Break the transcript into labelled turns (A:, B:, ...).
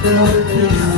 A: Thank you.